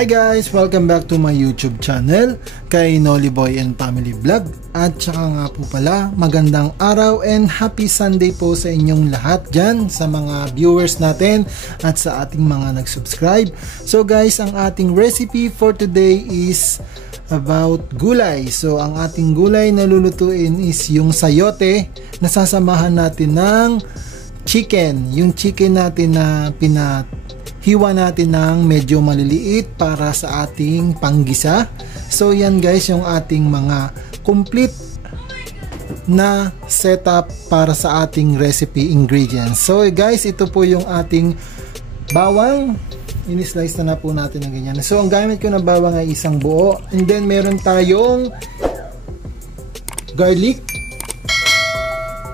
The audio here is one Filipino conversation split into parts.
Hi guys! Welcome back to my YouTube channel kay Nolly Boy and Family Vlog. At saka nga po pala, magandang araw and happy Sunday po sa inyong lahat dyan, sa mga viewers natin at sa ating mga nag-subscribe. So guys, ang ating recipe for today is about gulay. So ang ating gulay na lulutuin is yung sayote na sasamahan natin ng chicken. Yung chicken natin na hiwa natin ng medyo maliliit para sa ating panggisa. So yan guys yung ating mga complete na setup para sa ating recipe ingredients. So guys, ito po yung ating bawang. Ini-slice na po natin ng ganyan. So ang gamit ko na bawang ay isang buo. And then meron tayong garlic,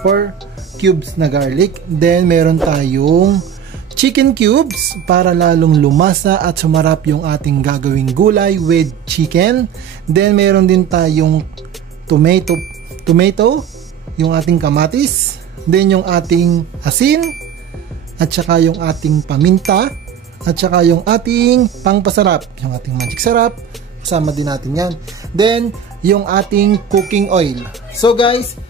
4 cubes na garlic. Then meron tayong chicken cubes para lalong lumasa at sumarap yung ating gagawing gulay with chicken. Then meron din tayong tomato, yung ating kamatis, then yung ating asin, at saka yung ating paminta, at saka yung ating pangpasarap, yung ating magic sarap, kasama din natin yan. Then yung ating cooking oil. So guys,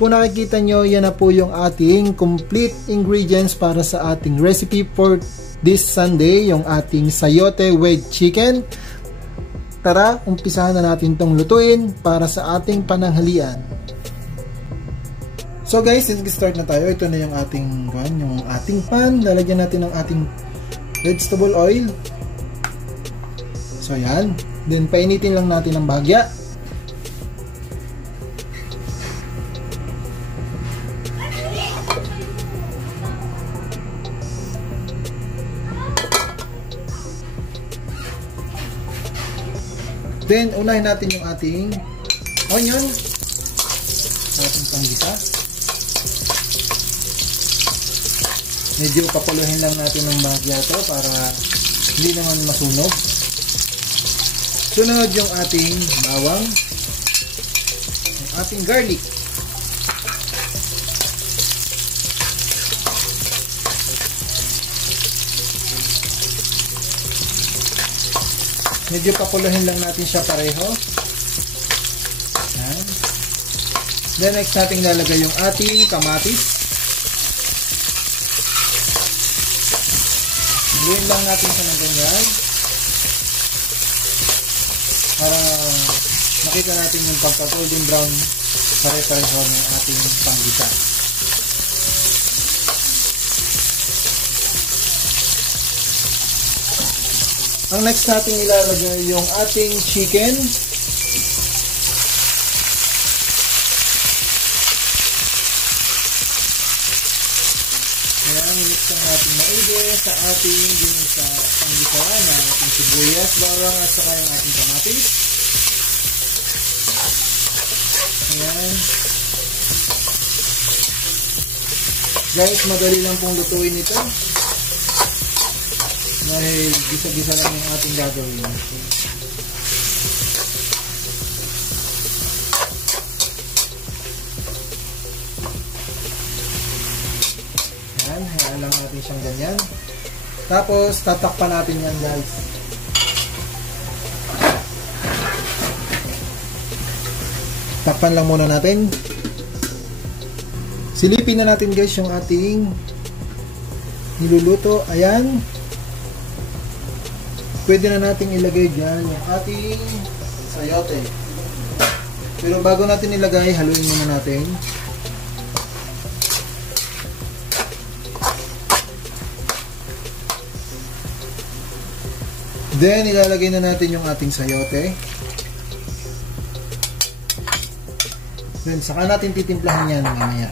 kung nakikita nyo, yan na po yung ating complete ingredients para sa ating recipe for this Sunday, yung ating sayote with chicken. Tara, umpisahan na natin tong lutuin para sa ating pananghalian. So guys, start na tayo. Ito na yung ating pan. Lalagyan natin ng ating vegetable oil. So yan. Then painitin lang natin ng bahagya. Then, unahin natin yung ating onion, ating panggisa. Medyo papuluhin lang natin ng bahagya ito para hindi naman masunog. Sunod yung ating bawang, yung ating garlic. Medyo papuluhin lang natin siya pareho. Yan. Then next natin lalagay yung ating kamatis. Gawin lang natin siya ng ganyan para makita natin yung pagka-golden brown pare-pareho ng ating panggisa. Ang next natin ilalagay yung ating chicken. Ayan, mix lang natin maigi sa ating ginisa panggisa na ating sibuyas, bawang at saka yung ating kamatis. Ayan. Guys, madali lang pong lutuin ito. Dahil gisa-gisa lang yung ating gagawin. Ayan, hayaan lang natin siyang ganyan. Tapos, tatakpan natin yan guys. Takpan lang muna natin. Silipin na natin guys yung ating niluluto. Ayan. Pwede na natin ilagay dyan yung ating sayote. Pero bago natin ilagay, haluin muna natin. Then, ilalagay na natin yung ating sayote. Then, saka natin titimplahan yan mamaya.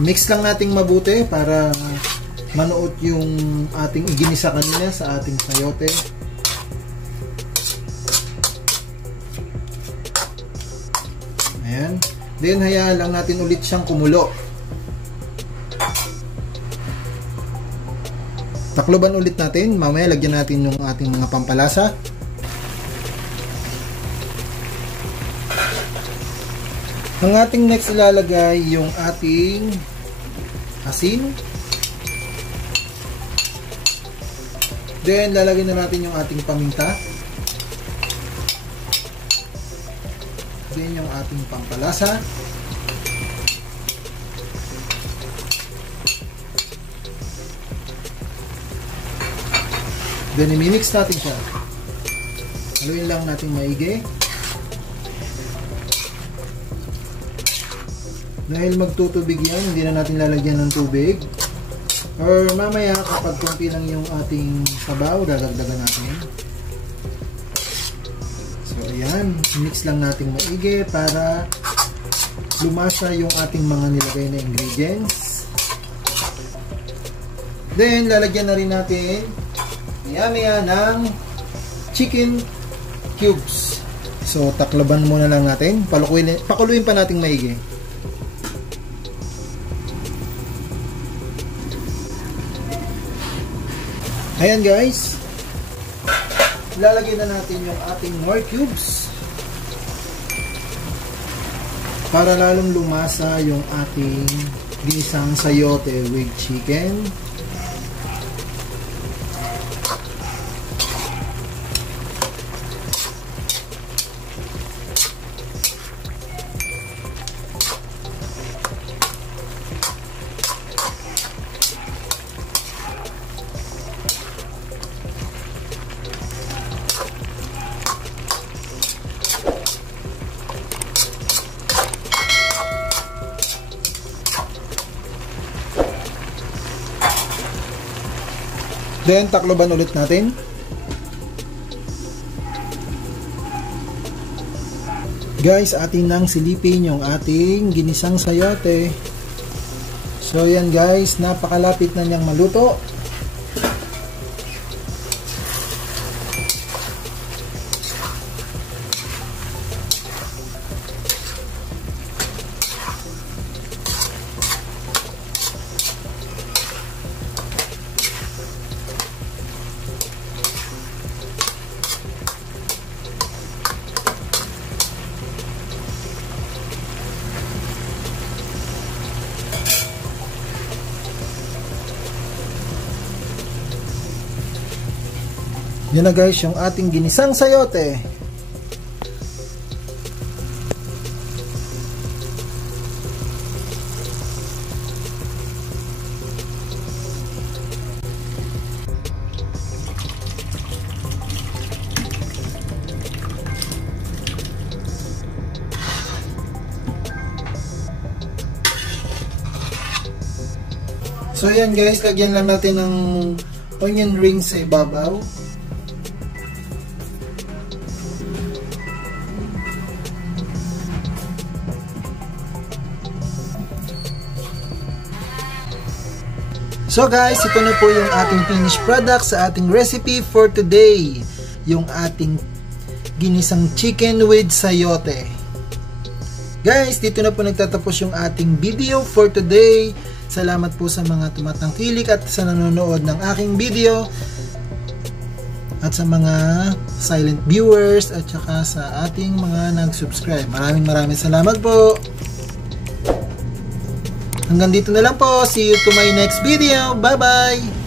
Mix lang nating mabuti para manuot yung ating iginisa kanina sa ating sayote. Ayan. Then, hayaan lang natin ulit siyang kumulo. Takloban ulit natin. Mamaya lagyan natin yung ating mga pampalasa. Ang ating next ilalagay yung ating asin. Then lalagyan na natin yung ating paminta. Then yung ating pampalasa. Then i-mix natin siya. Haluin lang natin maigi. Dahil magtutubig yan, hindi na natin lalagyan ng tubig. Or mamaya kapag konti lang yung ating sabaw, dadagdagan natin. So ayan, mix lang natin maigi para lumasa yung ating mga nilagay na ingredients. Then lalagyan na rin natin maya ng chicken cubes. So taklaban muna lang natin, pakuluin pa natin maigi. Ayan guys, lalagyan na natin yung ating more cubes para lalong lumasa yung ating ginisang sayote with chicken. Then, takloban ulit natin. Guys, atin nang silipin yung ating ginisang sayote. So, yan guys, napakalapit na niyang maluto. Yan na guys, yung ating ginisang sayote. So yan guys, lagyan lang natin ng onion rings sa ibabaw. So guys, ito na po yung ating finished product sa ating recipe for today. Yung ating ginisang chicken with sayote. Guys, dito na po nagtatapos yung ating video for today. Salamat po sa mga tumatangkilik at sa nanonood ng aking video. At sa mga silent viewers at saka sa ating mga nag-subscribe. Maraming salamat po. Hanggang dito na lang po. See you to my next video. Bye-bye!